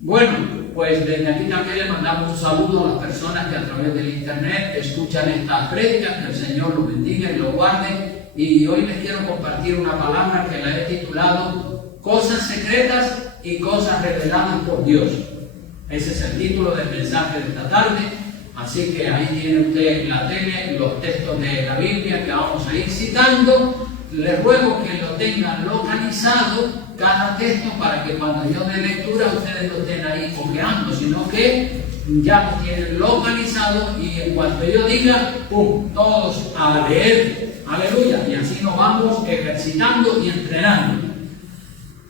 Bueno, pues desde aquí también le mandamos un saludo a las personas que a través del internet escuchan estas prédicas, que el Señor los bendiga y los guarde. Y hoy les quiero compartir una palabra que la he titulado Cosas secretas y cosas reveladas por Dios. Ese es el título del mensaje de esta tarde. Así que ahí tiene usted en la tele los textos de la Biblia que vamos a ir citando. Les ruego que lo tengan localizado cada texto para que cuando yo dé lectura ustedes lo estén ahí copiando, sino que ya lo tienen localizado y en cuanto yo diga, ¡pum!, todos a leer. Aleluya. Y así nos vamos ejercitando y entrenando.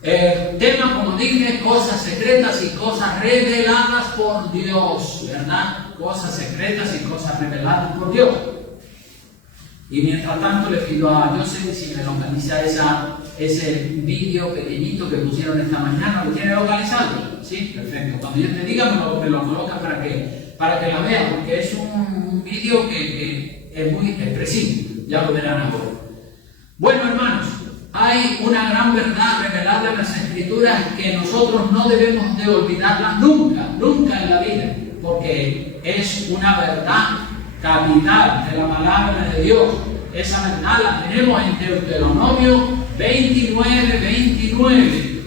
El tema, como dije, cosas secretas y cosas reveladas por Dios, ¿verdad? Cosas secretas y cosas reveladas por Dios. Y mientras tanto le pido a Joseph si me localiza ese vídeo pequeñito que pusieron esta mañana. ¿Lo tiene localizado? Sí, perfecto. Cuando yo te diga me lo coloca para que la vean, porque es un vídeo que es muy expresivo. Ya lo verán ahora. Bueno, hermanos, hay una gran verdad revelada en las Escrituras que nosotros no debemos de olvidarla nunca en la vida, porque es una verdad capital de la palabra de Dios. Esa verdad la tenemos en Deuteronomio 29.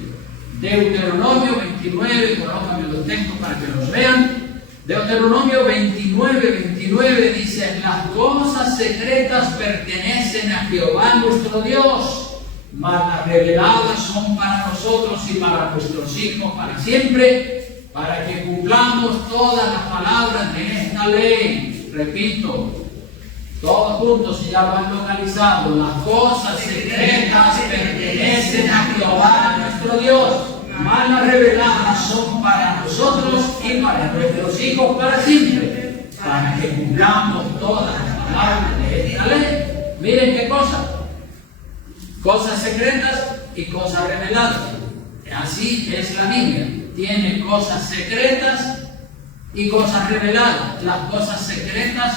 Deuteronomio 29, colócame los textos para que los vean. Deuteronomio 29 dice: las cosas secretas pertenecen a Jehová nuestro Dios, mas las reveladas son para nosotros y para nuestros hijos para siempre, para que cumplamos todas las palabras de esta ley. Repito, todos juntos, si ya lo han localizado, las cosas secretas pertenecen a Jehová nuestro Dios, mas las reveladas son para nosotros y para nuestros hijos para siempre, para que cumplamos todas las palabras de esta ley. Miren qué cosa. Cosas secretas y cosas reveladas. Así es la Biblia. Tiene cosas secretas y cosas reveladas. Las cosas secretas,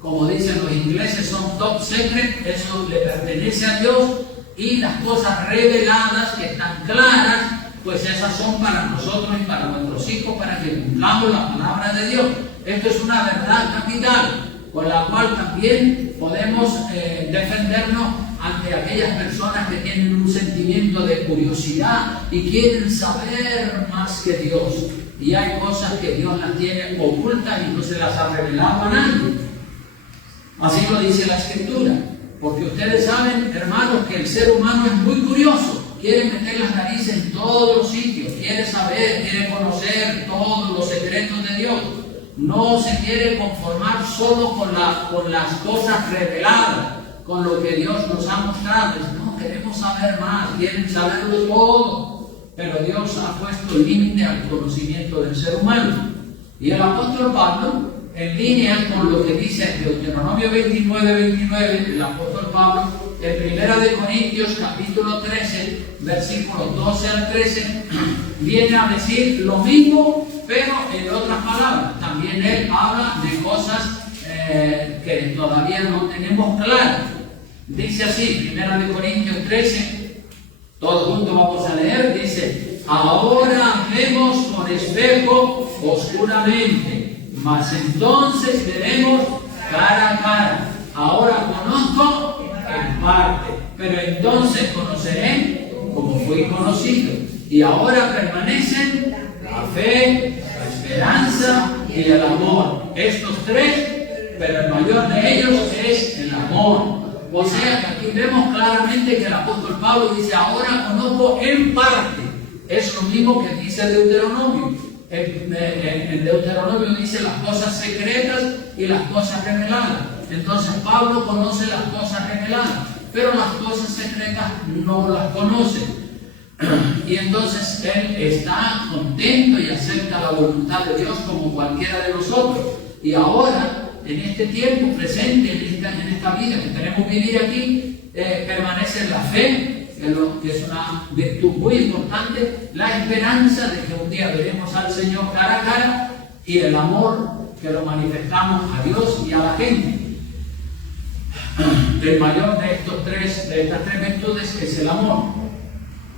como dicen los ingleses, son top secret, eso le pertenece a Dios. Y las cosas reveladas, que están claras, pues esas son para nosotros y para nuestros hijos, para que cumplamos la palabra de Dios. Esto es una verdad capital, con la cual también podemos defendernos ante aquellas personas que tienen un sentimiento de curiosidad y quieren saber más que Dios. Y hay cosas que Dios las tiene ocultas y no se las ha revelado a nadie. Así lo dice la Escritura. Porque ustedes saben, hermanos, que el ser humano es muy curioso. Quiere meter las narices en todos los sitios. Quiere saber, quiere conocer todos los secretos de Dios. No se quiere conformar solo con las cosas reveladas, con lo que Dios nos ha mostrado. No, queremos saber más, quieren saberlo todo. Pero Dios ha puesto límite al conocimiento del ser humano. Y el apóstol Pablo, en línea con lo que dice en Deuteronomio 29, el apóstol Pablo, en 1 Corintios capítulo 13, versículos 12 al 13, viene a decir lo mismo, pero en otras palabras. También él habla de cosas que todavía no tenemos claras. Dice así, 1 Corintios 13, todos juntos vamos a leer, dice: ahora vemos con espejo oscuramente, mas entonces veremos cara a cara. Ahora conozco en parte, pero entonces conoceré como fui conocido. Y ahora permanecen la fe, la esperanza y el amor. Estos tres, pero el mayor de ellos es el amor. O sea que aquí vemos claramente que el apóstol Pablo dice: ahora conozco en parte. Es lo mismo que dice Deuteronomio. En Deuteronomio dice las cosas secretas y las cosas reveladas. Entonces Pablo conoce las cosas reveladas, pero las cosas secretas no las conoce. Y entonces él está contento y acepta la voluntad de Dios como cualquiera de nosotros. Y ahora, en este tiempo presente, en esta vida que queremos vivir aquí, permanece la fe, que es una virtud muy importante, la esperanza de que un día veremos al Señor cara a cara, y el amor que lo manifestamos a Dios y a la gente. El mayor de estas tres virtudes es el amor.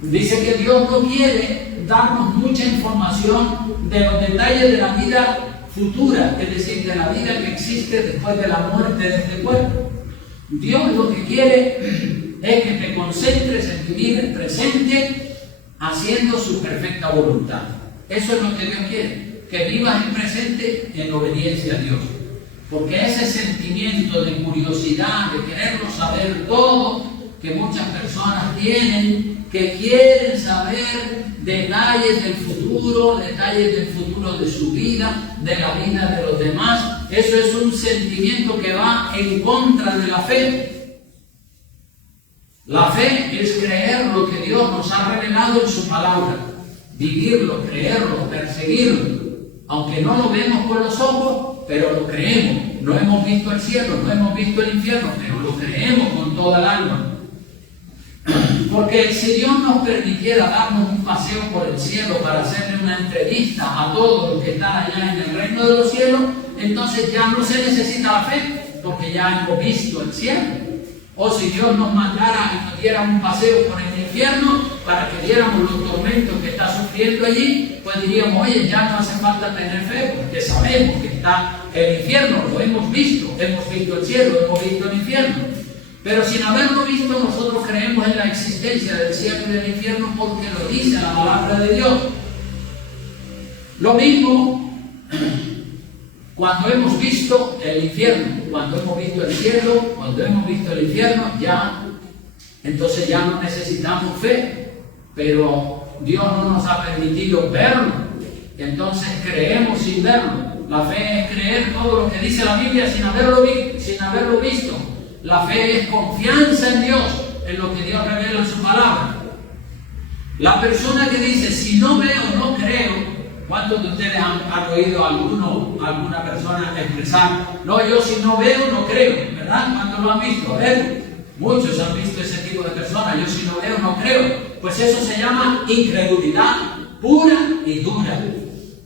Dice que Dios no quiere darnos mucha información de los detalles de la vida futura, es decir, de la vida que existe después de la muerte de este cuerpo. Dios lo que quiere es que te concentres en vivir el presente haciendo su perfecta voluntad. Eso es lo que Dios quiere, que vivas el presente en obediencia a Dios. Porque ese sentimiento de curiosidad, de quererlo saber todo, que muchas personas tienen, que quieren saber detalles del futuro de su vida, de la vida de los demás, eso es un sentimiento que va en contra de la fe. La fe es creer lo que Dios nos ha revelado en su palabra, vivirlo, creerlo, perseguirlo, aunque no lo vemos con los ojos, pero lo creemos. No hemos visto el cielo, no hemos visto el infierno, pero lo creemos con toda el alma. Porque si Dios nos permitiera darnos un paseo por el cielo para hacerle una entrevista a todos los que están allá en el reino de los cielos, entonces ya no se necesita la fe, porque ya hemos visto el cielo. O si Dios nos mandara y nos diera un paseo por el infierno para que viéramos los tormentos que está sufriendo allí, pues diríamos, oye, ya no hace falta tener fe, porque sabemos que está el infierno, lo hemos visto el cielo, hemos visto el infierno. Pero sin haberlo visto, nosotros creemos en la existencia del cielo y del infierno porque lo dice la palabra de Dios. Lo mismo cuando hemos visto el infierno, cuando hemos visto el cielo, cuando hemos visto el infierno, entonces ya no necesitamos fe, pero Dios no nos ha permitido verlo, entonces creemos sin verlo. La fe es creer todo lo que dice la Biblia sin haberlo visto. La fe es confianza en Dios, en lo que Dios revela en su palabra. La persona que dice, si no veo, no creo. ¿Cuántos de ustedes han oído a alguna persona expresar, no, yo si no veo, no creo? ¿Verdad? ¿Cuántos lo han visto? A ver, muchos han visto ese tipo de personas, yo si no veo, no creo. Pues eso se llama incredulidad pura y dura.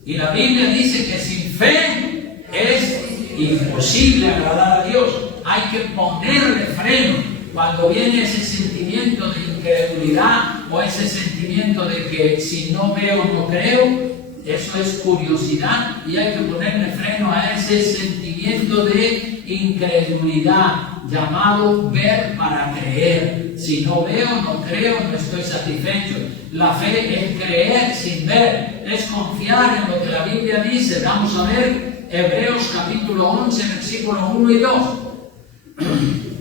Y la Biblia dice que sin fe es imposible agradar a Dios. Hay que ponerle freno cuando viene ese sentimiento de incredulidad o ese sentimiento de que si no veo no creo. Eso es curiosidad y hay que ponerle freno a ese sentimiento de incredulidad llamado ver para creer. Si no veo, no creo, no estoy satisfecho. La fe es creer sin ver, es confiar en lo que la Biblia dice. Vamos a ver Hebreos capítulo 11, versículos 1 y 2.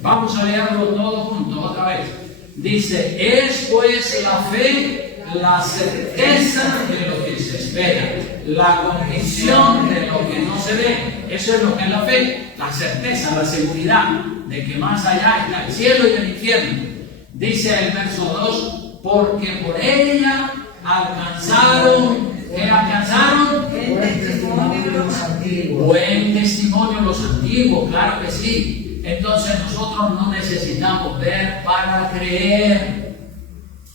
Vamos a leerlo todo juntos otra vez. Dice, es pues la fe la certeza de lo que se espera, la convicción de lo que no se ve. Eso es lo que es la fe, la certeza, la seguridad de que más allá está el cielo y el infierno. Dice el verso 2, porque por ella alcanzaron, ¿qué alcanzaron? Buen testimonio los antiguos. Buen testimonio los antiguos, claro que sí. Entonces nosotros no necesitamos ver para creer.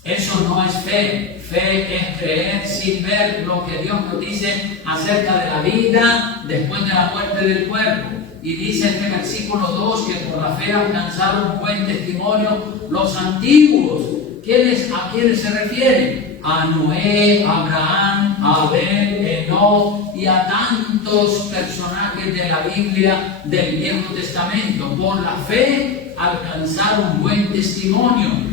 Eso no es fe. Fe es creer sin ver lo que Dios nos dice acerca de la vida después de la muerte del cuerpo. Y dice este versículo 2 que por la fe alcanzaron buen testimonio los antiguos. ¿A quiénes se refiere? A Noé, a Abraham, a Abel, Enoc y a tantos personajes de la Biblia del Viejo Testamento. Por la fe alcanzaron buen testimonio.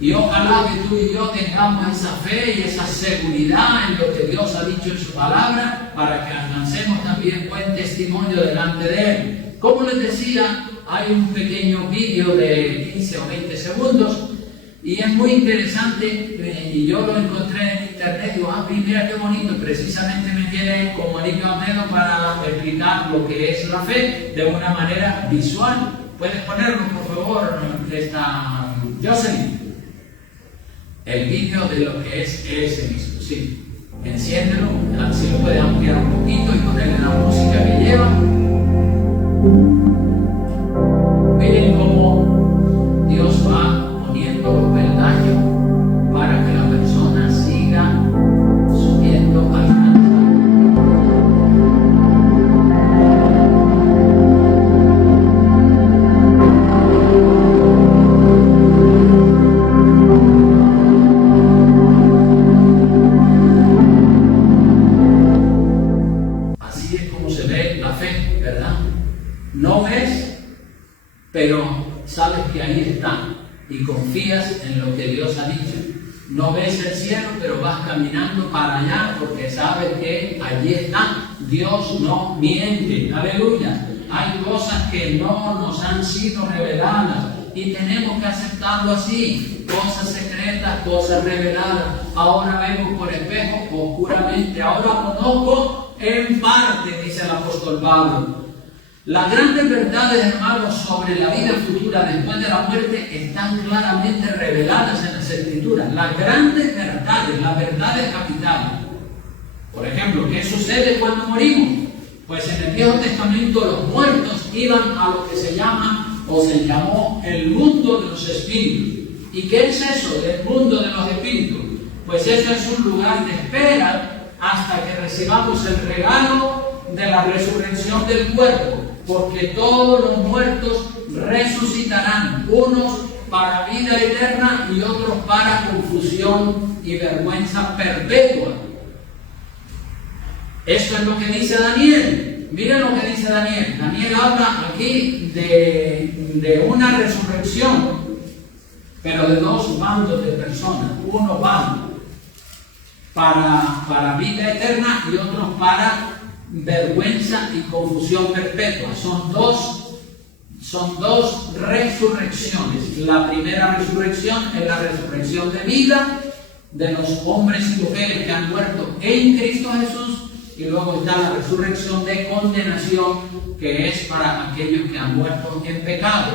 Y ojalá que tú y yo tengamos esa fe y esa seguridad en lo que Dios ha dicho en su palabra para que alcancemos también buen testimonio delante de Él. Como les decía, hay un pequeño vídeo de 15 o 20 segundos y es muy interesante y yo lo encontré en internet y digo, mira qué bonito, precisamente me tiene como anillo al dedo para explicar lo que es la fe de una manera visual. ¿Puedes ponerlo, por favor, Jocelyn? El vídeo de lo que es ese mismo, sí. Enciéndelo, si lo puedes ampliar un poquito y ponerle la música que lleva. Miren cómo Dios va poniendo los peldaños para que la persona siga subiendo al altar. y confías en lo que Dios ha dicho. No ves el cielo, pero vas caminando para allá porque sabes que allí está. Dios no miente. Aleluya. Hay cosas que no nos han sido reveladas y tenemos que aceptarlo así. Cosas secretas, cosas reveladas. Ahora vemos por espejo oscuramente. Ahora conozco en parte, dice el apóstol Pablo. Las grandes verdades, hermanos, sobre la vida futura después de la muerte están claramente reveladas en las Escrituras. Las grandes verdades, las verdades capitales. Por ejemplo, ¿qué sucede cuando morimos? Pues en el Viejo Testamento los muertos iban a lo que se llama o se llamó el mundo de los espíritus. ¿Y qué es eso del mundo de los espíritus? Pues eso es un lugar de espera hasta que recibamos el regalo de la resurrección del cuerpo. Porque todos los muertos resucitarán, unos para vida eterna y otros para confusión y vergüenza perpetua. Esto es lo que dice Daniel. Miren lo que dice Daniel. Daniel habla aquí de una resurrección, pero de dos bandos de personas. Uno va para vida eterna y otros para vergüenza y confusión perpetua. Son dos resurrecciones. La primera resurrección es la resurrección de vida de los hombres y mujeres que han muerto en Cristo Jesús, y luego está la resurrección de condenación, que es para aquellos que han muerto en pecado.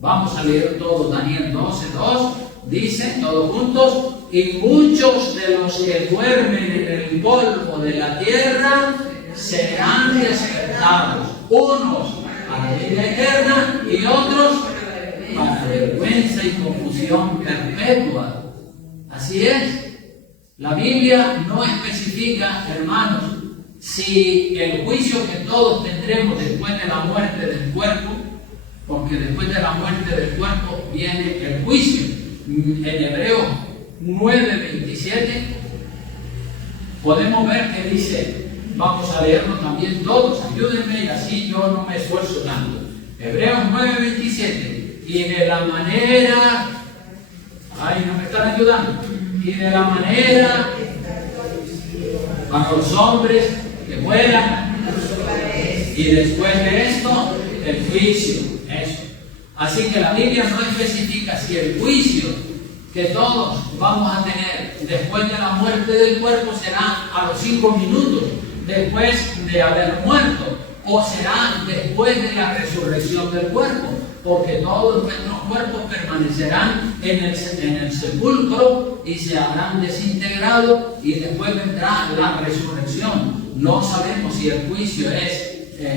Vamos a leer todo. Daniel 12:2 dice, todos juntos: y muchos de los que duermen en el polvo de la tierra serán despertados, unos para vida eterna y otros para vergüenza y confusión perpetua. Así es. La Biblia no especifica, hermanos, si el juicio que todos tendremos después de la muerte del cuerpo, porque después de la muerte del cuerpo viene el juicio. En Hebreos 9:27 podemos ver que dice, vamos a leerlo también todos, ayúdenme y así yo no me esfuerzo tanto. Hebreos 9:27, y de la manera, no me están ayudando, y de la manera para los hombres que mueran, y después de esto, el juicio. Eso. Así que la Biblia no especifica si el juicio que todos vamos a tener después de la muerte del cuerpo será a los 5 minutos después de haber muerto, o será después de la resurrección del cuerpo, porque todos nuestros cuerpos permanecerán en el sepulcro y se habrán desintegrado, y después vendrá la resurrección. No sabemos si el juicio es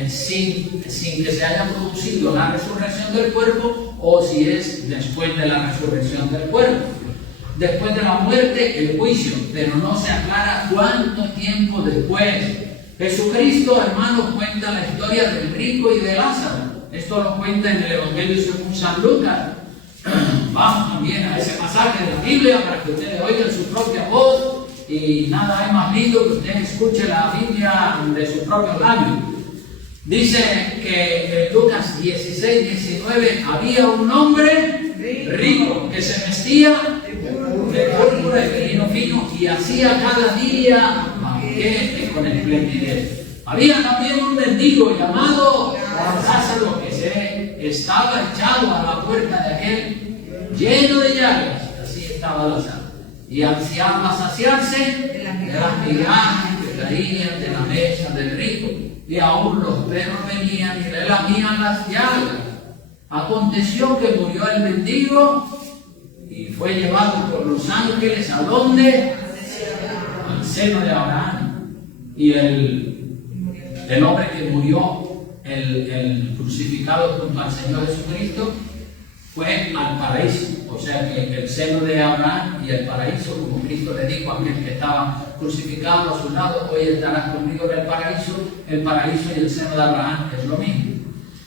sin que se haya producido la resurrección del cuerpo, o si es después de la resurrección del cuerpo. Después de la muerte, el juicio, pero no se aclara cuánto tiempo después. Jesucristo, hermanos, cuenta la historia del rico y de Lázaro. Esto lo cuenta en el Evangelio según San Lucas. Vamos también a ese pasaje de la Biblia para que ustedes oigan su propia voz, y nada hay más lindo que usted escuche la Biblia de sus propios labios. Dice que en Lucas 16:19 había un hombre rico que se vestía de púrpura y de lino fino y hacía cada día banquete con esplendidez. Había también un mendigo llamado Lázaro que se estaba echado a la puerta de aquel lleno de llagas. Así estaba Lázaro. Y ansiaba saciarse de las migajas que caían de la mesa del rico. Y aún los perros venían y le lamían las llagas. Aconteció que murió el mendigo y fue llevado por los ángeles ¿a dónde? Al seno de Abraham. Y el hombre que murió, el crucificado junto al Señor Jesucristo, fue al paraíso. O sea que el seno de Abraham y el paraíso, como Cristo le dijo a aquel que estaba crucificado a su lado, hoy estarás conmigo en el paraíso y el seno de Abraham es lo mismo.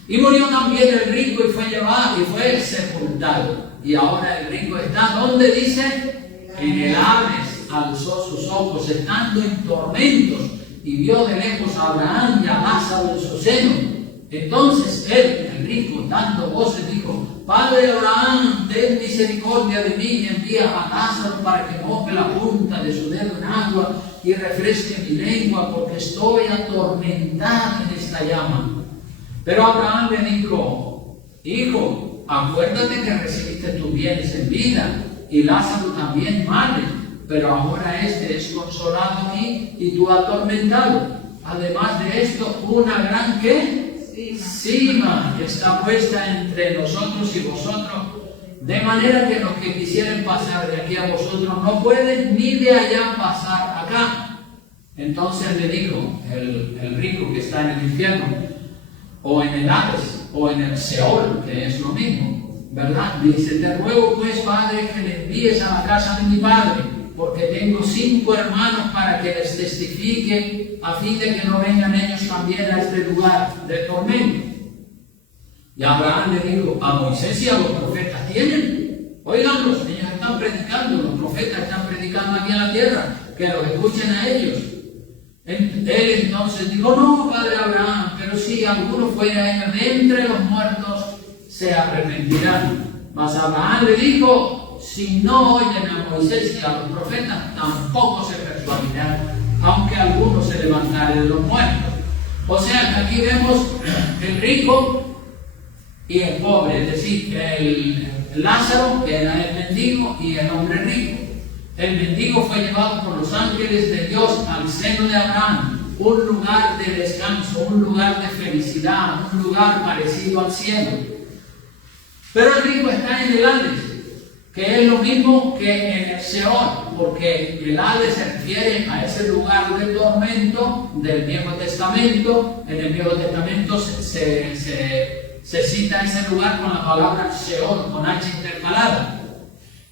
Y murió también el rico y fue llevado y fue sepultado. Y ahora el rico está, ¿dónde dice? En el Hades. Alzó sus ojos estando en tormentos y vio de lejos a Abraham y a Lázaro en su seno. Entonces él, el rico, dando voces, dijo: Padre Abraham, ten misericordia de mí y envía a Lázaro para que moje la punta de su dedo en agua y refresque mi lengua, porque estoy atormentado en esta llama. Pero Abraham le dijo: hijo, acuérdate que recibiste tus bienes en vida, y Lázaro también males, pero ahora este es consolado aquí y tú atormentado. Además de esto, una gran ¿qué? Cima está puesta entre nosotros y vosotros, de manera que los que quisieren pasar de aquí a vosotros no pueden, ni de allá pasar acá. Entonces le dijo el rico que está en el infierno, o en el Hades, o en el Seol, que es lo mismo, ¿verdad? Dice: te ruego pues, Padre, que le envíes a la casa de mi padre, porque tengo 5 hermanos, para que les testifique, a fin de que no vengan ellos también a este lugar de tormento. Y Abraham le dijo: a Moisés y a los profetas tienen. Óiganlos, ellos están predicando, los profetas están predicando aquí en la tierra, que los escuchen a ellos. Él entonces dijo: no, padre Abraham, pero si alguno fuera ellos de entre los muertos, se arrepentirán. Mas Abraham le dijo: si no oyen a Moisés y a los profetas, tampoco se persuadirán, aunque alguno se levantare de los muertos. O sea que aquí vemos el rico y el pobre, es decir, el Lázaro, que era el mendigo, y el hombre rico. El mendigo fue llevado por los ángeles de Dios al seno de Abraham, un lugar de descanso, un lugar de felicidad, un lugar parecido al cielo. Pero el rico está en el Hades, que es lo mismo que en el Seol, porque el Hades se refiere a ese lugar de tormento del Viejo Testamento. En el Viejo Testamento se cita ese lugar con la palabra Seol, con H intercalada.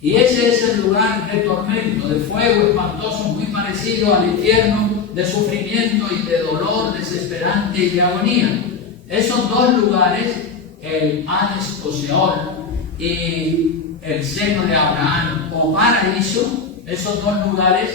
Y ese es el lugar de tormento, de fuego espantoso, muy parecido al infierno, de sufrimiento y de dolor desesperante y de agonía. Esos dos lugares, el Hades o Seol y el seno de Abraham o paraíso, esos dos lugares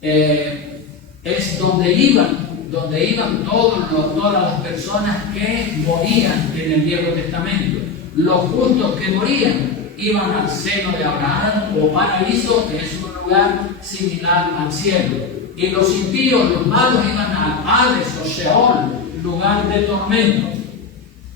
es donde iban todas las personas que morían en el Viejo Testamento. Los justos que morían iban al seno de Abraham o paraíso, que es un lugar similar al cielo. Y los impíos, los malos, iban al Hades o Sheol, lugar de tormento,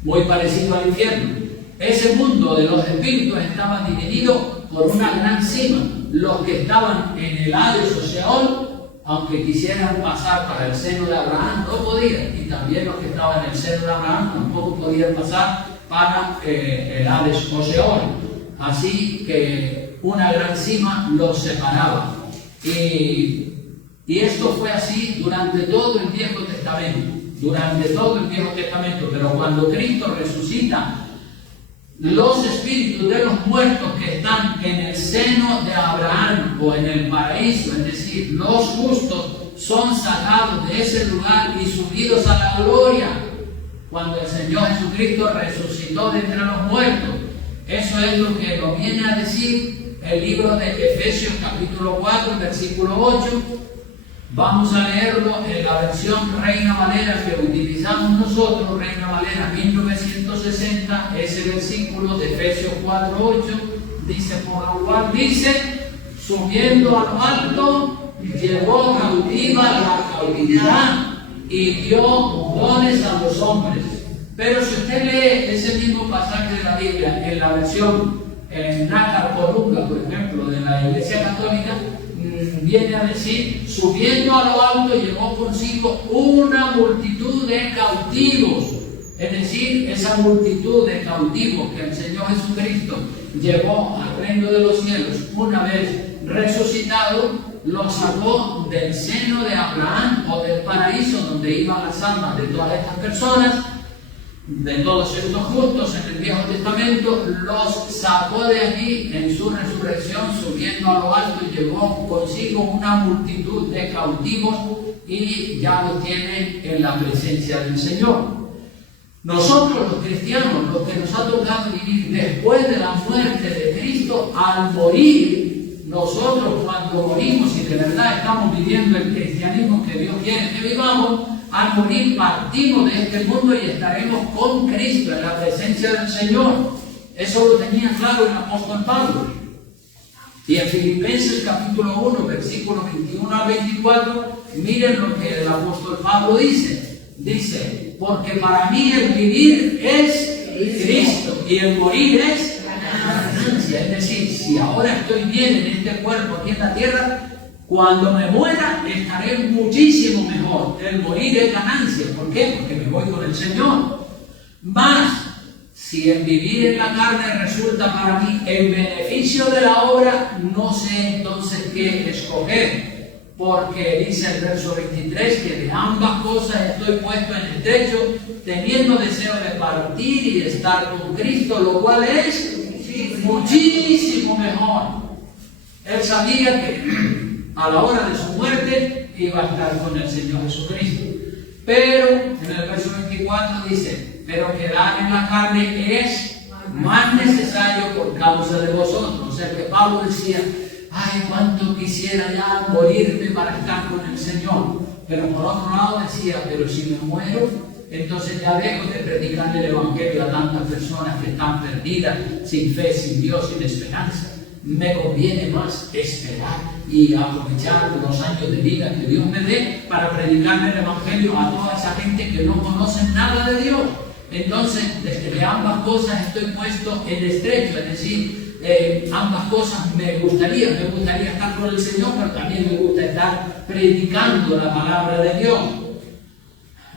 muy parecido al infierno. Ese mundo de los espíritus estaba dividido por una gran cima. Los que estaban en el Hades o Sheol, aunque quisieran pasar para el seno de Abraham, no podían. Y también los que estaban en el seno de Abraham tampoco podían pasar para el Hades o Sheol. Así que una gran cima los separaba. Y esto fue así durante todo el Viejo Testamento. Durante todo el Viejo Testamento. Pero cuando Cristo resucita, los espíritus de los muertos que están en el seno de Abraham o en el paraíso, es decir, los justos, son sacados de ese lugar y subidos a la gloria cuando el Señor Jesucristo resucitó de entre los muertos. Eso es lo que nos viene a decir el libro de Efesios capítulo 4, versículo 8. Vamos a leerlo en la versión Reina Valera que utilizamos nosotros, Reina Valera 1960, ese versículo de Efesios 4:8, dice: por lo cual dice, subiendo a lo alto, llevó cautiva la cautividad y dio dones a los hombres. Pero si usted lee ese mismo pasaje de la Biblia en la versión Nácar Porunga, por ejemplo, de la Iglesia Católica, viene a decir: subiendo a lo alto llevó consigo una multitud de cautivos. Es decir, esa multitud de cautivos que el Señor Jesucristo llevó al reino de los cielos una vez resucitado, los sacó del seno de Abraham o del paraíso donde iban las almas de todas estas personas, de todos estos justos en el Viejo Testamento, los sacó de allí en su resurrección, subiendo a lo alto, y llevó consigo una multitud de cautivos y ya lo tiene en la presencia del Señor. Nosotros los cristianos, los que nos ha tocado vivir después de la muerte de Cristo, al morir, nosotros cuando morimos y de verdad estamos viviendo el cristianismo que Dios quiere que vivamos, al morir partimos de este mundo y estaremos con Cristo en la presencia del Señor. Eso lo tenía claro el apóstol Pablo. Y en Filipenses capítulo 1, versículos 21 al 24, miren lo que el apóstol Pablo dice. Dice, porque para mí el vivir es Cristo y el morir es ganancia. Es decir, si ahora estoy bien en este cuerpo aquí en la tierra, cuando me muera estaré muchísimo mejor. El morir es ganancia. ¿Por qué? Porque me voy con el Señor. Más, si el vivir en la carne resulta para mí el beneficio de la obra, no sé entonces qué escoger. Porque dice el verso 23 que de ambas cosas estoy puesto en estrecho, teniendo deseo de partir y estar con Cristo, lo cual es muchísimo mejor. Él sabía que a la hora de su muerte iba a estar con el Señor Jesucristo. Pero en el verso 24 dice, pero quedar en la carne es más necesario por causa de vosotros. O sea que Pablo decía, ay, cuánto quisiera ya morirme para estar con el Señor. Pero por otro lado decía, pero si me muero, entonces ya dejo de predicar el Evangelio a tantas personas que están perdidas, sin fe, sin Dios, sin esperanza. Me conviene más esperar y aprovechar los años de vida que Dios me dé para predicarle el Evangelio a toda esa gente que no conoce nada de Dios. Entonces, desde ambas cosas estoy puesto en estrecho, es decir, ambas cosas me gustaría estar con el Señor, pero también me gusta estar predicando la palabra de Dios.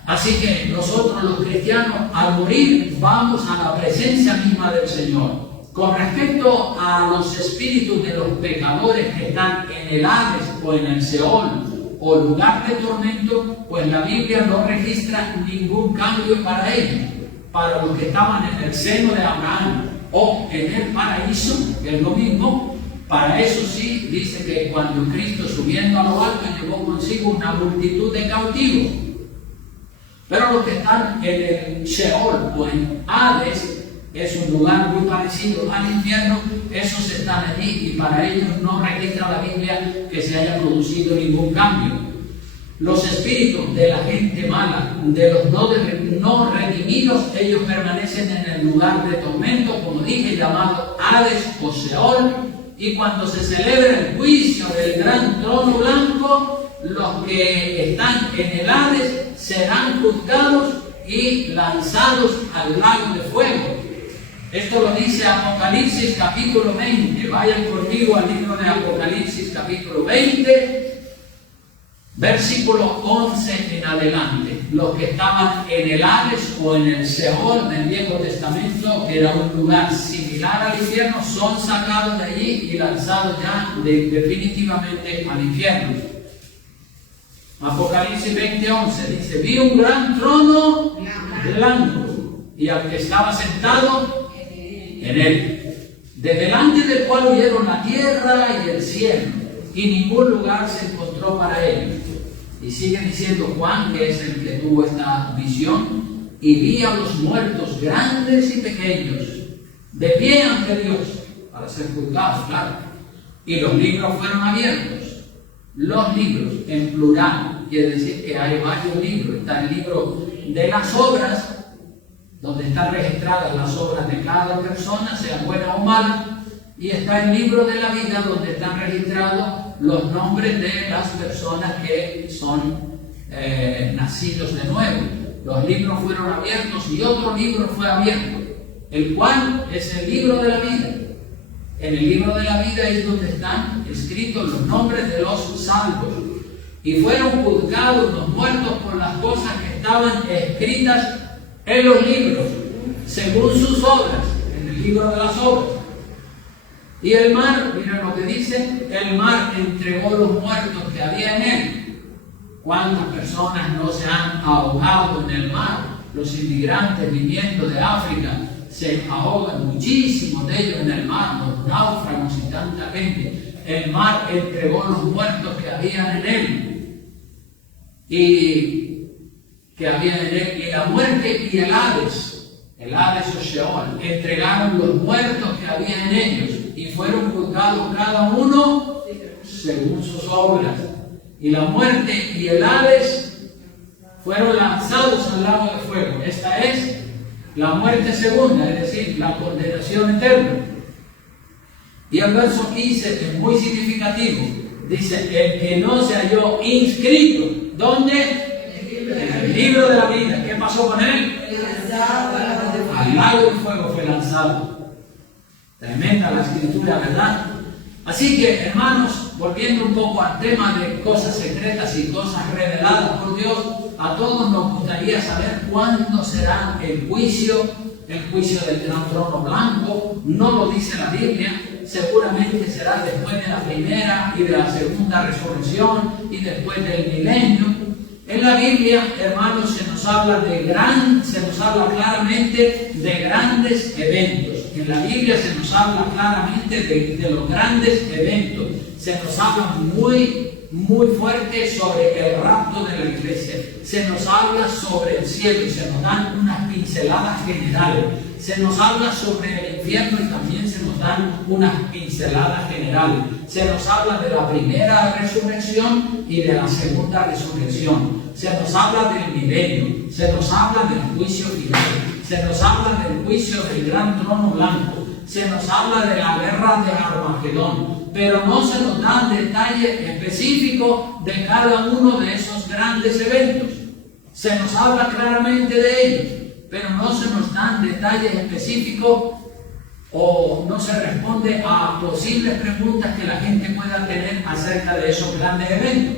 Así que nosotros los cristianos al morir vamos a la presencia misma del Señor. Con respecto a los espíritus de los pecadores que están en el Hades o en el Seol o lugar de tormento, pues la Biblia no registra ningún cambio para ellos. Para los que estaban en el seno de Abraham o en el paraíso, que es lo mismo, para eso sí dice que cuando Cristo subiendo a lo alto llevó consigo una multitud de cautivos. Pero los que están en el Sheol o en Hades, es un lugar muy parecido al infierno, esos están allí y para ellos no registra la Biblia que se haya producido ningún cambio. Los espíritus de la gente mala, de los no redimidos, ellos permanecen en el lugar de tormento, como dije, llamado Hades o Seol, y cuando se celebra el juicio del gran trono blanco, los que están en el Hades serán juzgados y lanzados al lago de fuego. Esto lo dice Apocalipsis capítulo 20. Vayan conmigo al libro de Apocalipsis capítulo 20, versículo 11 en adelante. Los que estaban en el Hades o en el Seol del Viejo Testamento, que era un lugar similar al infierno, son sacados de allí y lanzados ya definitivamente al infierno. Apocalipsis 20:11 dice, vi un gran trono blanco y al que estaba sentado en él, de delante del cual huyeron la tierra y el cielo, y ningún lugar se encontró para ellos. Y sigue diciendo Juan, que es el que tuvo esta visión, y vi a los muertos, grandes y pequeños, de pie ante Dios, para ser juzgados, claro. Y los libros fueron abiertos. Los libros, en plural, quiere decir que hay varios libros. Está el libro de las obras, donde están registradas las obras de cada persona, sea buena o mala, y está el libro de la vida, donde están registrados los nombres de las personas que son nacidos de nuevo. Los libros fueron abiertos y otro libro fue abierto, el cual es el libro de la vida. En el libro de la vida es donde están escritos los nombres de los salvos, y fueron juzgados los muertos por las cosas que estaban escritas en los libros, según sus obras, en el libro de las obras. Y el mar, miren lo que dice, el mar entregó los muertos que había en él. ¿Cuántas personas no se han ahogado en el mar? Los inmigrantes viniendo de África se ahogan, muchísimos de ellos en el mar, los náufragos y tanta gente. El mar entregó los muertos que había en él. Y la muerte y el Hades o Sheol, entregaron los muertos que había en ellos y fueron juzgados cada uno según sus obras. Y la muerte y el Hades fueron lanzados al lago de fuego. Esta es la muerte segunda, es decir, la condenación eterna. Y el verso 15 es muy significativo. Dice, el que no se halló inscrito, ¿dónde? En el libro de la vida. ¿Qué pasó con él? Al lago de fuego fue lanzado. Tremenda la escritura, ¿verdad? Así que, hermanos, volviendo un poco al tema de cosas secretas y cosas reveladas por Dios, a todos nos gustaría saber cuándo será el juicio del gran trono blanco. No lo dice la Biblia, seguramente será después de la primera y de la segunda resurrección y después del milenio. En la Biblia, hermanos, se nos habla claramente de grandes eventos. En la Biblia se nos habla claramente de los grandes eventos. Se nos habla muy fuerte sobre el rapto de la iglesia. Se nos habla sobre el cielo y se nos dan unas pinceladas generales. Se nos habla sobre el infierno y también se nos dan unas pinceladas generales. Se nos habla de la primera resurrección y de la segunda resurrección. Se nos habla del milenio. Se nos habla del juicio final. Se nos habla del juicio del gran trono blanco. Se nos habla de la guerra de Armagedón. Pero no se nos dan detalles específicos de cada uno de esos grandes eventos. Se nos habla claramente de ellos, pero no se nos dan detalles específicos o no se responde a posibles preguntas que la gente pueda tener acerca de esos grandes eventos.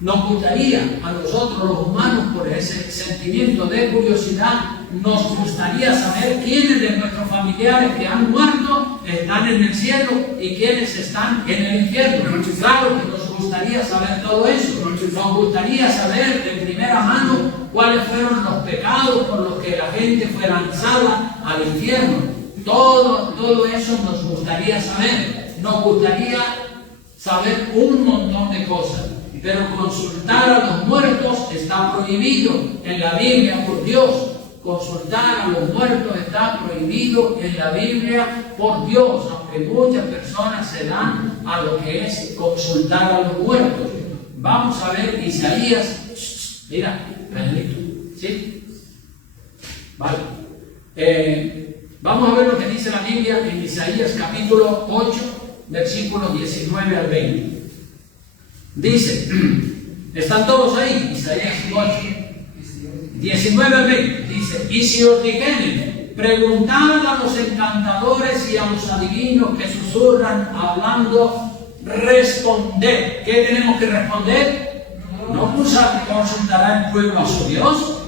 Nos gustaría, a nosotros los humanos, por ese sentimiento de curiosidad, nos gustaría saber quiénes de nuestros familiares que han muerto están en el cielo y quiénes están en el infierno. Claro que nos gustaría saber todo eso. Nos gustaría saber de primera mano cuáles fueron los pecados por los que la gente fue lanzada al infierno. Todo eso nos gustaría saber. Nos gustaría saber un montón de cosas. Pero consultar a los muertos está prohibido en la Biblia por Dios. Consultar a los muertos está prohibido en la Biblia por Dios, aunque muchas personas se dan a lo que es consultar a los muertos. Vamos a ver Isaías. Mira, Pedrito, ¿sí? Vale. Vamos a ver lo que dice la Biblia en Isaías capítulo 8, versículos 19 al 20. Dice, ¿están todos ahí? Isaías 8, 19 al 20. Dice, y si os dijeren, preguntad a los encantadores y a los adivinos que susurran hablando, responded. ¿Qué tenemos que responder? ¿No consultará el pueblo a su Dios?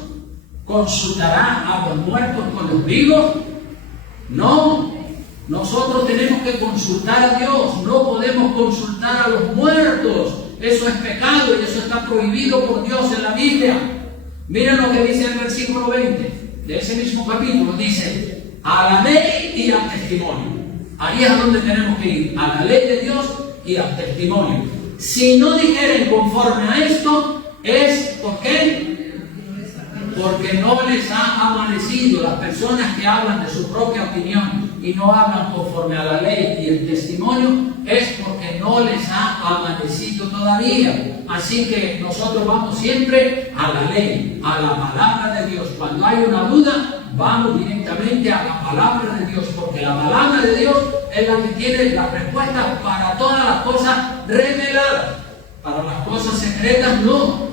¿Consultará a los muertos con los vivos? No. Nosotros tenemos que consultar a Dios. No podemos consultar a los muertos. Eso es pecado y eso está prohibido por Dios en la Biblia. Miren lo que dice el versículo 20 de ese mismo capítulo. Dice, a la ley y al testimonio. Ahí es a donde tenemos que ir, a la ley de Dios y al testimonio. Si no dijeren conforme a esto, es ¿por qué? Porque no les ha amanecido. Las personas que hablan de su propia opinión y no hablan conforme a la ley y el testimonio, es porque no les ha amanecido todavía. Así que nosotros vamos siempre a la ley, a la palabra de Dios. Cuando hay una duda, vamos directamente a la palabra de Dios, porque la palabra de Dios es la que tiene la respuesta para todas las cosas reveladas. Para las cosas secretas no.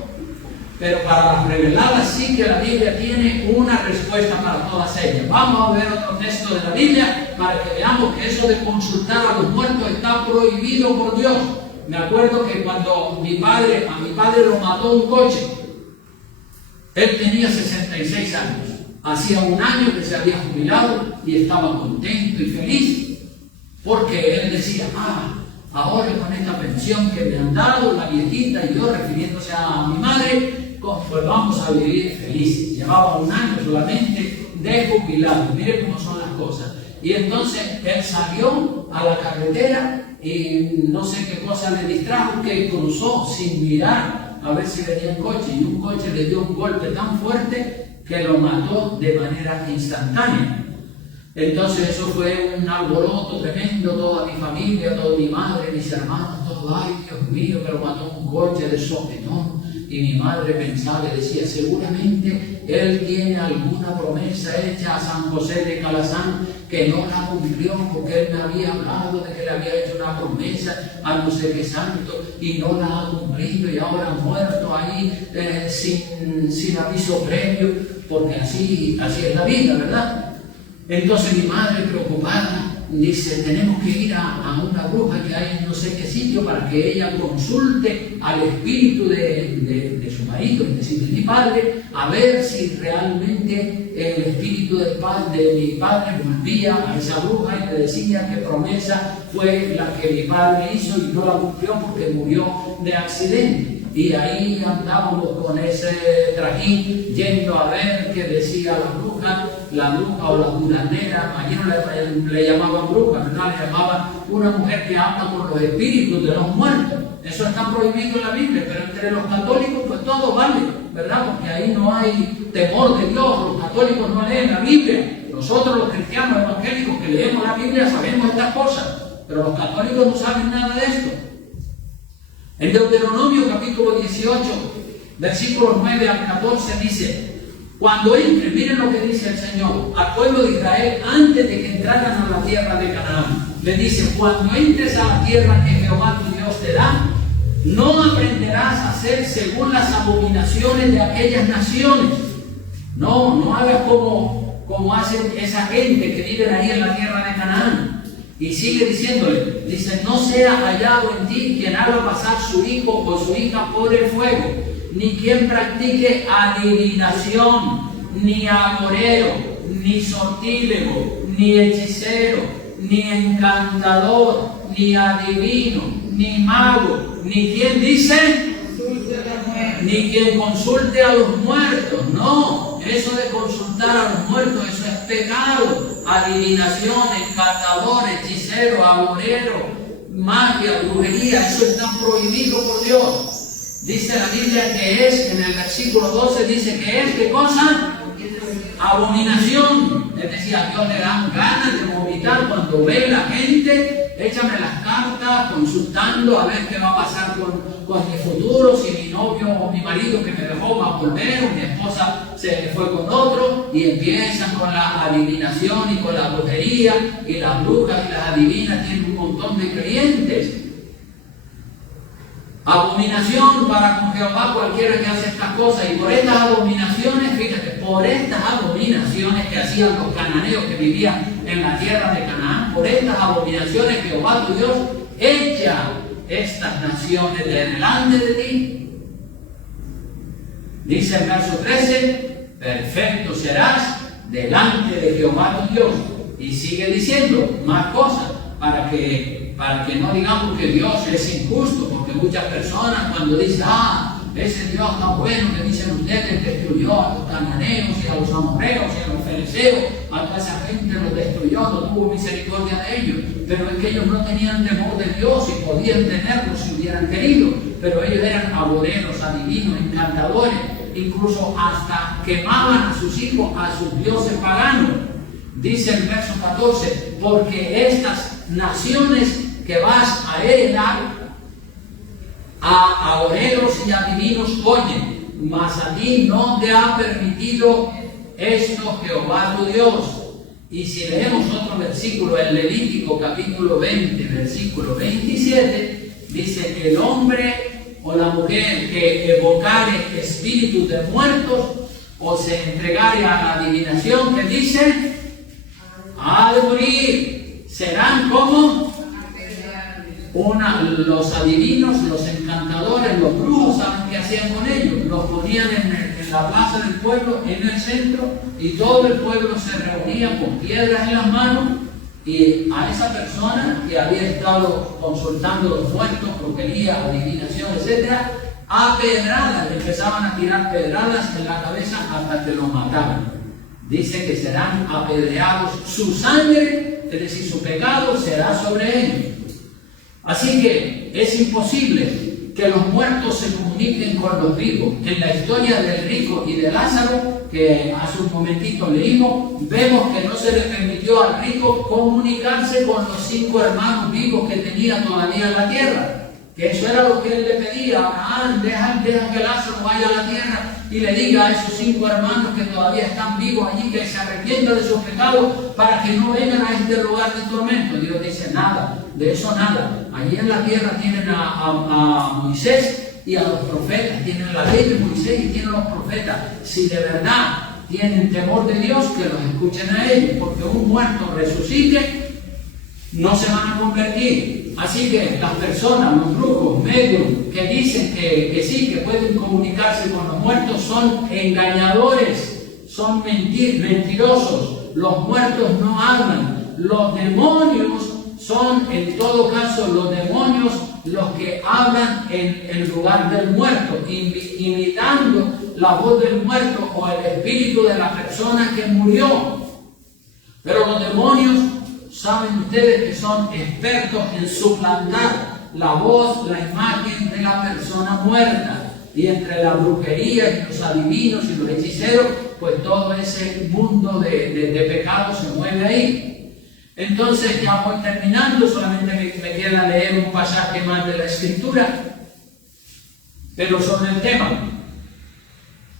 Pero para las reveladas sí que la Biblia tiene una respuesta para todas ellas. Vamos a ver otro texto de la Biblia para que veamos que eso de consultar a los muertos está prohibido por Dios. Me acuerdo que cuando a mi padre lo mató un coche, él tenía 66 años. Hacía un año que se había jubilado y estaba contento y feliz, porque él decía, ahora con esta pensión que me han dado, la viejita y yo, refiriéndose a mi madre, pues vamos a vivir felices. Llevaba un año solamente de jubilado. Miren cómo son las cosas. Y entonces él salió a la carretera y no sé qué cosa le distrajo, que cruzó sin mirar a ver si venía un coche, y un coche le dio un golpe tan fuerte que lo mató de manera instantánea. Entonces eso fue un alboroto tremendo, toda mi familia, toda mi madre, mis hermanos, todo, ay Dios mío, que lo mató un coche de sopetón. y mi madre pensaba y decía, seguramente él tiene alguna promesa hecha a San José de Calazán que no la cumplió porque él me había hablado de que le había hecho una promesa a no sé qué santo y no la ha cumplido y ahora ha muerto ahí sin aviso previo, porque así es la vida, ¿verdad? Entonces mi madre preocupada dice, tenemos que ir a una bruja que hay en no sé qué sitio para que ella consulte al espíritu de su marido, es decir, de mi padre, a ver si realmente el espíritu de mi padre volvía a esa bruja y le decía que promesa fue la que mi padre hizo y no la cumplió porque murió de accidente. Y ahí andábamos con ese trajín yendo a ver qué decía la bruja o la curandera. Allí no le llamaban bruja, ¿verdad? Le llamaban una mujer que habla con los espíritus de los muertos. Eso está prohibido en la Biblia, pero entre los católicos pues todo vale, ¿verdad? Porque ahí no hay temor de Dios. Los católicos no leen la Biblia. Nosotros los cristianos evangélicos que leemos la Biblia sabemos estas cosas, pero los católicos no saben nada de esto. En Deuteronomio capítulo 18, versículos 9 al 14 dice, cuando entre, miren lo que dice el Señor, al pueblo de Israel antes de que entraran a la tierra de Canaán. Le dice, cuando entres a la tierra que Jehová tu Dios te da, no aprenderás a hacer según las abominaciones de aquellas naciones. No hagas como hacen esa gente que vive ahí en la tierra de Canaán. Y sigue diciéndole, dice, no sea hallado en ti quien haga pasar su hijo o su hija por el fuego, ni quien practique adivinación, ni agorero, ni sortílego, ni hechicero, ni encantador, ni adivino, ni mago, ni quien dice, ni quien consulte a los muertos. No, eso de consultar a los muertos, eso es pecado. Adivinación, encantador, hechicero, agorero, magia, brujería, eso está prohibido por Dios. Dice la Biblia que es, en el versículo 12 dice que es, ¿qué cosa? Abominación. Es decir, a Dios le dan ganas de vomitar cuando ve la gente. Échame las cartas consultando a ver qué va a pasar con mi futuro, si mi novio o mi marido que me dejó va a volver, o mi esposa se fue con otro, y empiezan con la adivinación y con la brujería, y las brujas y las adivinas tienen un montón de creyentes. Abominación para con Jehová cualquiera que hace estas cosas, y por estas abominaciones, fíjate, por estas abominaciones que hacían los cananeos que vivían en la tierra de Canaán, por estas abominaciones Jehová tu Dios echa estas naciones de delante de ti. Dice el verso 13, perfecto serás delante de Jehová tu Dios. Y sigue diciendo más cosas para que no digamos que Dios es injusto, porque muchas personas cuando dicen, ese Dios tan bueno que dicen ustedes destruyó a los cananeos y a los amorreos y a los fereceos, a toda esa gente los destruyó, no tuvo misericordia de ellos, pero es que ellos no tenían temor de Dios y podían tenerlo si hubieran querido, pero ellos eran agoreros, adivinos, encantadores, incluso hasta quemaban a sus hijos, a sus dioses paganos. Dice el verso 14, porque estas naciones que vas a heredar a agoreros y adivinos oyen, mas a ti no te ha permitido esto Jehová tu Dios. Y si leemos otro versículo, en Levítico capítulo 20, versículo 27, dice que el hombre o la mujer que evocare espíritus de muertos o se entregare a la adivinación, que dice, ha de morir, serán como los adivinos, los encantadores, los brujos. ¿Saben qué hacían con ellos? Los ponían en la plaza del pueblo, en el centro, y todo el pueblo se reunía con piedras en las manos, y a esa persona que había estado consultando los muertos, brujería, adivinación, etc., a pedradas, le empezaban a tirar pedradas en la cabeza hasta que los mataban. Dice que serán apedreados, su sangre, es decir, su pecado será sobre ellos. Así que es imposible que los muertos se comuniquen con los vivos. En la historia del rico y de Lázaro, que hace un momentito leímos, vemos que no se le permitió al rico comunicarse con los 5 hermanos vivos que tenía todavía en la tierra. que eso era lo que él le pedía a Abraham: deja que Lázaro vaya a la tierra y le diga a esos 5 hermanos que todavía están vivos allí que se arrepientan de sus pecados para que no vengan a este lugar de tormento. Dios dice: nada, de eso nada. Allí en la tierra tienen a Moisés y a los profetas, tienen la ley de Moisés y tienen los profetas. Si de verdad tienen temor de Dios, que los escuchen a ellos, porque un muerto resucite, no se van a convertir. Así que las personas, los brujos, medios, que dicen que sí, que pueden comunicarse con los muertos, son engañadores, son mentirosos. Los muertos no hablan. Los demonios son, en todo caso, los demonios los que hablan en lugar del muerto, imitando la voz del muerto o el espíritu de la persona que murió. Pero los demonios, saben ustedes que son expertos en suplantar la voz, la imagen de la persona muerta. Y entre la brujería y los adivinos y los hechiceros, pues todo ese mundo de pecado se mueve ahí. Entonces, ya voy terminando, solamente me queda leer un pasaje más de la Escritura, pero sobre el tema.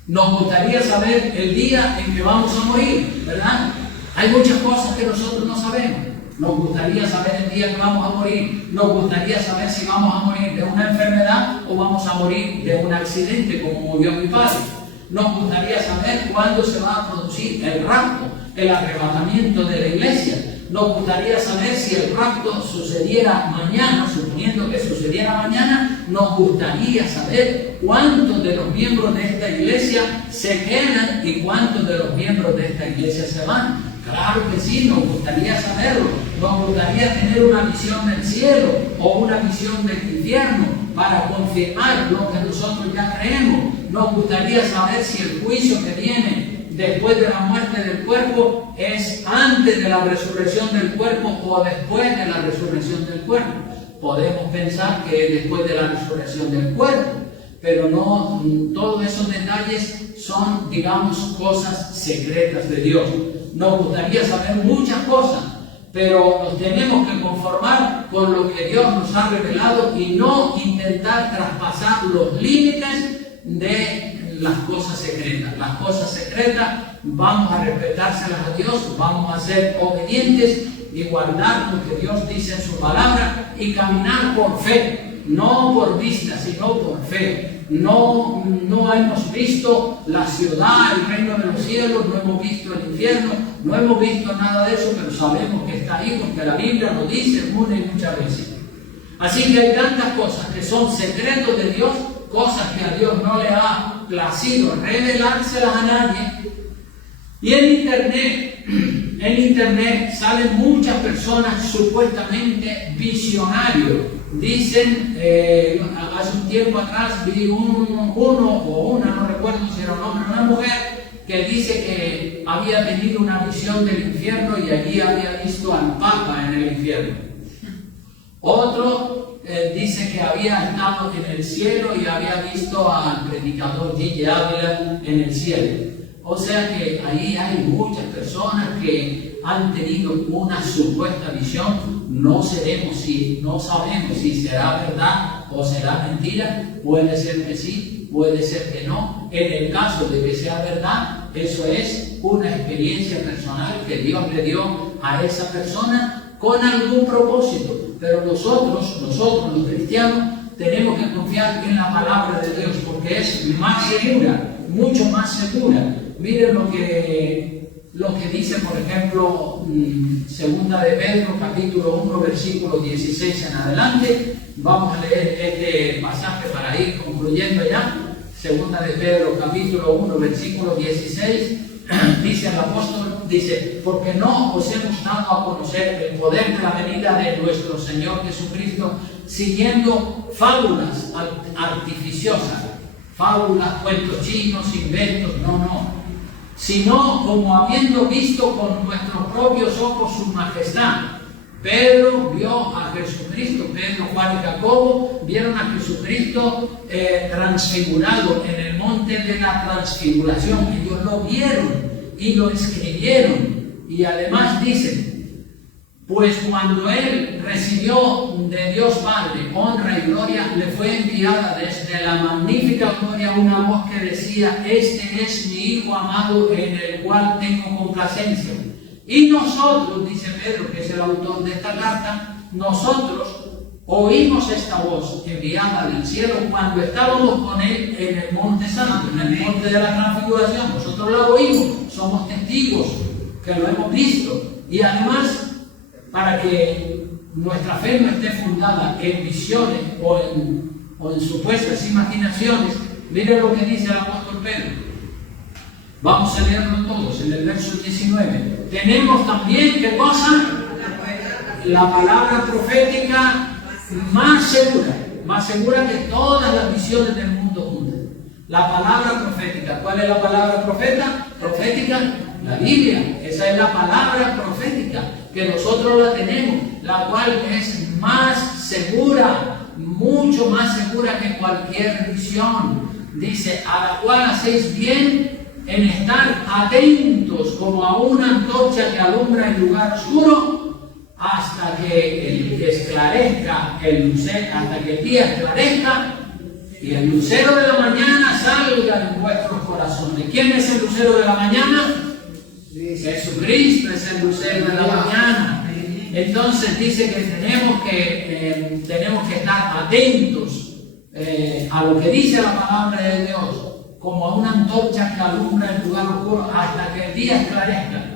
Nos gustaría saber el día en que vamos a morir, ¿verdad? Hay muchas cosas que nosotros no sabemos. Nos gustaría saber el día que vamos a morir. Nos gustaría saber si vamos a morir de una enfermedad o vamos a morir de un accidente, como murió mi padre. Nos gustaría saber cuándo se va a producir el rapto, el arrebatamiento de la iglesia. Nos gustaría saber si el rapto sucediera mañana, suponiendo que sucediera mañana. Nos gustaría saber cuántos de los miembros de esta iglesia se quedan y cuántos de los miembros de esta iglesia se van. Claro que sí, nos gustaría saberlo. Nos gustaría tener una visión del cielo o una visión del infierno para confirmar lo que nosotros ya creemos. Nos gustaría saber si el juicio que viene después de la muerte del cuerpo es antes de la resurrección del cuerpo o después de la resurrección del cuerpo. Podemos pensar que es después de la resurrección del cuerpo, pero no, todos esos detalles son, digamos, cosas secretas de Dios. Nos gustaría saber muchas cosas, pero nos tenemos que conformar con lo que Dios nos ha revelado y no intentar traspasar los límites de las cosas secretas. Las cosas secretas vamos a respetárselas a Dios, vamos a ser obedientes y guardar lo que Dios dice en su palabra y caminar por fe, no por vista, sino por fe. No hemos visto la ciudad, el reino de los cielos, no hemos visto el infierno, no hemos visto nada de eso, pero sabemos que está ahí porque la Biblia lo dice una y muchas veces. Así que hay tantas cosas que son secretos de Dios, cosas que a Dios no le ha placido revelárselas a nadie. Y en internet salen muchas personas supuestamente visionarios. Dicen, hace un tiempo atrás vi uno o una, no recuerdo si era un hombre o una mujer, que dice que había tenido una visión del infierno y allí había visto al Papa en el infierno. Otro dice que había estado en el cielo y había visto al predicador Gigi Ávila en el cielo. O sea que ahí hay muchas personas que han tenido una supuesta visión. No sabemos si será verdad o será mentira. Puede ser que sí, puede ser que no. En el caso de que sea verdad, eso es una experiencia personal que Dios le dio a esa persona con algún propósito. Pero nosotros los cristianos, tenemos que confiar en la palabra de Dios porque es más segura, mucho más segura. Miren lo que dice, por ejemplo, segunda de Pedro, capítulo 1, versículo 16 en adelante. Vamos a leer este pasaje para ir concluyendo ya. Segunda de Pedro, capítulo 1, versículo 16. Dice el apóstol, dice: porque no os hemos dado a conocer el poder de la venida de nuestro Señor Jesucristo siguiendo fábulas artificiosas, fábulas, cuentos chinos, inventos, no, sino como habiendo visto con nuestros propios ojos su majestad. Pedro vio a Jesucristo, Pedro, Juan y Jacobo vieron a Jesucristo transfigurado en el monte de la transfiguración. Ellos lo vieron y lo escribieron. Y además dicen, Pues cuando él recibió de Dios Padre honra y gloria, le fue enviada desde la magnífica gloria una voz que decía: este es mi Hijo amado en el cual tengo complacencia. Y nosotros, dice Pedro, que es el autor de esta carta, nosotros oímos esta voz enviada del cielo cuando estábamos con él en el Monte Santo, en el Monte de la Transfiguración. Nosotros la oímos, somos testigos que lo hemos visto. Y además, para que nuestra fe no esté fundada en visiones o en supuestas imaginaciones, miren lo que dice el apóstol Pedro. Vamos a leerlo todos en el verso 19. Tenemos también, ¿qué cosa? La palabra profética más segura que todas las visiones del mundo juntas. La palabra profética. ¿Cuál es la palabra profética? La Biblia. Esa es la palabra profética, que nosotros la tenemos, la cual es más segura, mucho más segura que cualquier visión. Dice: a la cual hacéis bien en estar atentos como a una antorcha que alumbra en lugar oscuro, hasta que esclarezca el lucero, hasta que el día esclarezca y el lucero de la mañana salga en vuestros corazones. ¿Quién es el lucero de la mañana? Jesucristo es el lucero de la mañana. Entonces dice que tenemos que estar atentos a lo que dice la palabra de Dios, como a una antorcha que alumbra en lugar oscuro hasta que el día esclarezca.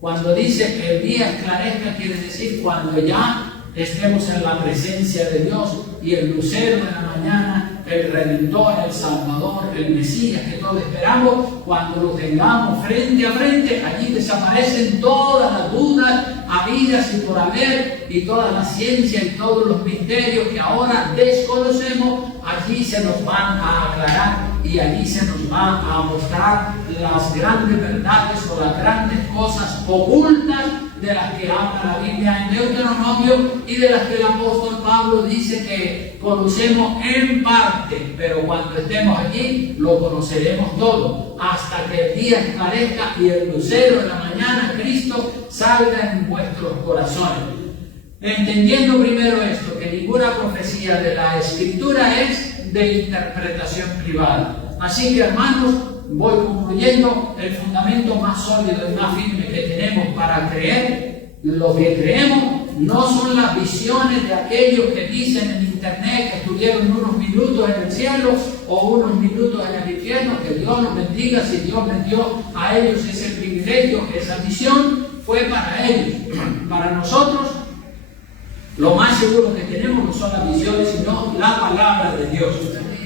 Cuando dice que el día esclarezca, quiere decir cuando ya estemos en la presencia de Dios y el lucero de la mañana, el Redentor, el Salvador, el Mesías que todos esperamos, cuando lo tengamos frente a frente, allí desaparecen todas las dudas habidas y por haber, y toda la ciencia y todos los misterios que ahora desconocemos, allí se nos van a aclarar y allí se nos va a mostrar las grandes verdades o las grandes cosas ocultas de las que habla la Biblia en Deuteronomio y de las que el apóstol Pablo dice que conocemos en parte, pero cuando estemos allí lo conoceremos todo, hasta que el día esclarezca y el lucero de la mañana, Cristo, salga en vuestros corazones. Entendiendo primero esto, que ninguna profecía de la Escritura es de interpretación privada. Así que, hermanos, voy concluyendo. El fundamento más sólido y más firme que tenemos para creer lo que creemos no son las visiones de aquellos que dicen en internet que estuvieron unos minutos en el cielo o unos minutos en el infierno. Que Dios los bendiga si Dios les dio a ellos ese privilegio, esa visión fue para ellos. Para nosotros, lo más seguro que tenemos no son las visiones, sino la palabra de Dios.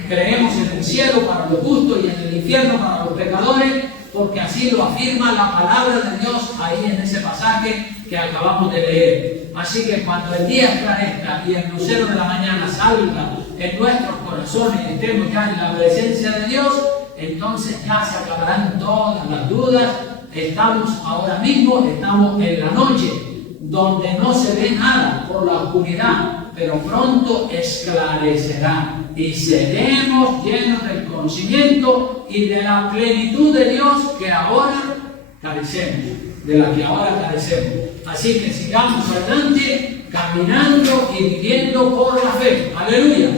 Creemos en el cielo para los justos y en el infierno para los pecadores, porque así lo afirma la palabra de Dios ahí en ese pasaje que acabamos de leer. Así que cuando el día esclarezca y el lucero de la mañana salga en nuestros corazones y estemos ya en la presencia de Dios, entonces ya se acabarán todas las dudas. Estamos ahora mismo en la noche, donde no se ve nada por la oscuridad, pero pronto esclarecerá y seremos llenos del conocimiento y de la plenitud de Dios que ahora carecemos, de la que ahora carecemos. Así que sigamos adelante, caminando y viviendo por la fe. ¡Aleluya!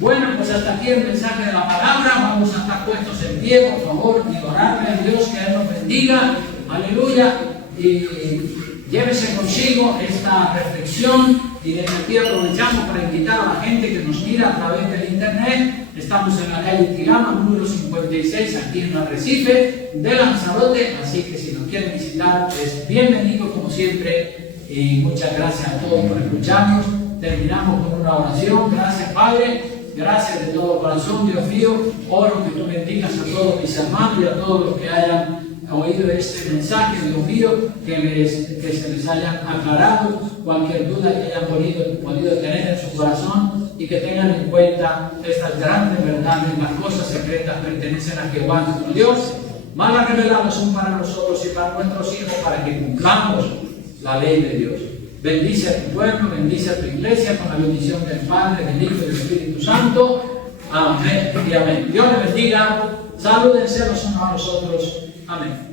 Bueno, pues hasta aquí el mensaje de la palabra. Vamos a estar puestos en pie, por favor, y orarle a Dios que Él nos bendiga. ¡Aleluya! Y llévese consigo esta reflexión. Y desde aquí aprovechamos para invitar a la gente que nos mira a través del internet. Estamos en la calle Tigama, número 56, aquí en Arrecife de Lanzarote. Así que si nos quieren visitar, es bienvenido como siempre. Y muchas gracias a todos por escucharnos. Terminamos con una oración. Gracias, Padre. Gracias de todo corazón, Dios mío. Oro que tú bendigas a todos mis hermanos y a todos los que hayan oído este mensaje, Dios mío, que se les haya aclarado cualquier duda que hayan podido tener en su corazón y que tengan en cuenta estas grandes verdades. Las cosas secretas pertenecen a Jehová nuestro Dios, más las reveladas son para nosotros y para nuestros hijos, para que cumplamos la ley de Dios. Bendice a tu pueblo, bendice a tu iglesia con la bendición del Padre, del Hijo y del Espíritu Santo. Amén y amén. Dios les bendiga. Salúdense los unos a los otros. Amén.